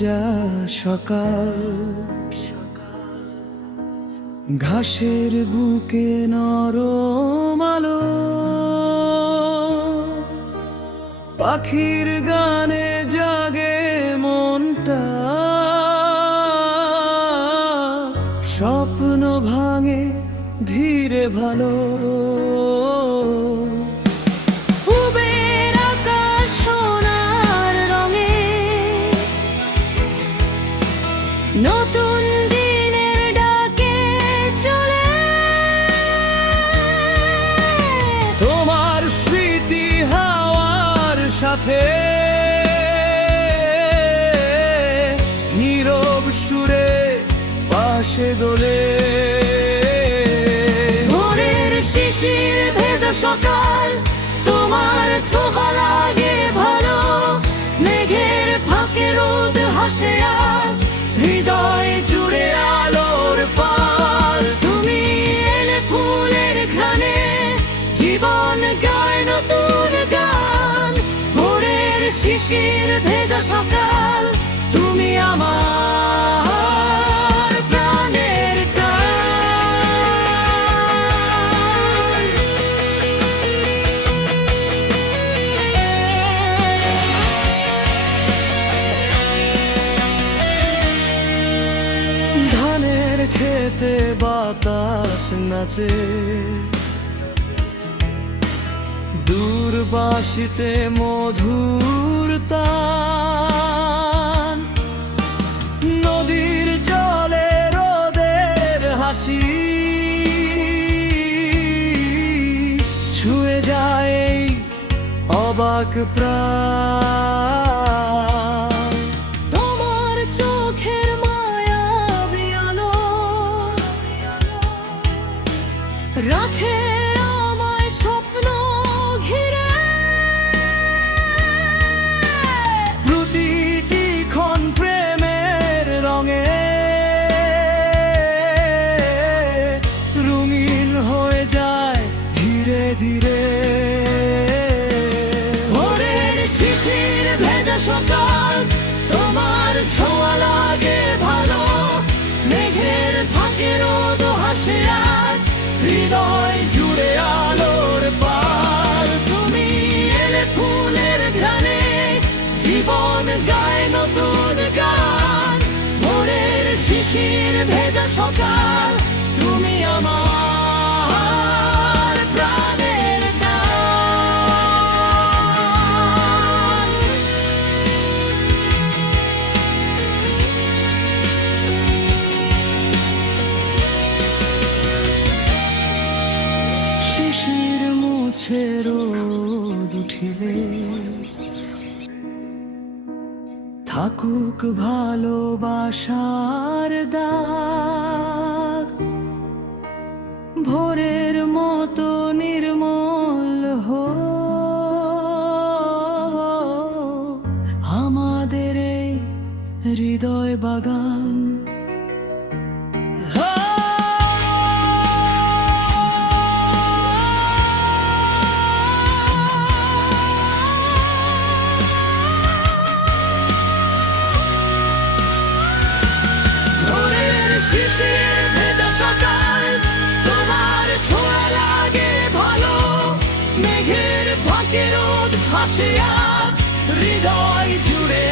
ভেজা সকাল, ঘাসের বুকে নরম আলো, পাখির গানে জাগে মনটা, স্বপ্ন ভাঙে ধীরে ভালো। উবের আকাশ সোনার রঙে, নতুন দিনের ডাকে চলে। তোমার স্মৃতি হাওয়ার সাথে নীরব সুরে পাশে দোলে। ভোরের শিশির ভেজা সকাল, তোমার ছোঁয়া লাগে ভালো। মেঘের ফাঁকে রোদ হাসে আজ, হৃদয় জুড়ে আলোর পাল। তুমি এলে ফুলের ঘ্রাণে, জীবন গায় নতুন গান। ভোরের শিশির ভেজা সকাল, তুমি আমার প্রাণের টান। ধানের খেতে বাতাস নাচে, দূর বাঁশিতে মধুর তান। নদীর জলে রোদের হাসি ছুঁয়ে যায় এই অবাক প্রাণ। তোমার চোখের মায়াবী আলো রাখে আমায় স্বপ্ন ঘিরে। প্রতিটি ক্ষণ প্রেমের রঙে রঙিন হয়ে যায় ধীরে ধীরে। ভোরের শিশির ভেজা সকাল, তোমার ছোঁয়া লাগে ভালো। মেঘের ফাঁকে রোদ হাসে আজ, হৃদয় জুড়ে আলোর পাল। তুমি এলে ফুলের ঘ্রাণে, জীবন গায় নতুন গান। ভোরের শিশির ভেজা সকাল, তুমি আমার প্রাণের টান। শিশির মুছে রোদ উঠিলে, থাকুক ভালোবাসার দাগ। ভোরের মতো নির্মল হোক আমাদের এই হৃদয় বাগান। ভোরের শিশির ভেজা সকাল, তোমার ছোঁয়া লাগে ভালো। মেঘের ফাঁকে রোদ হাসে আজ, হৃদয় জুড়ে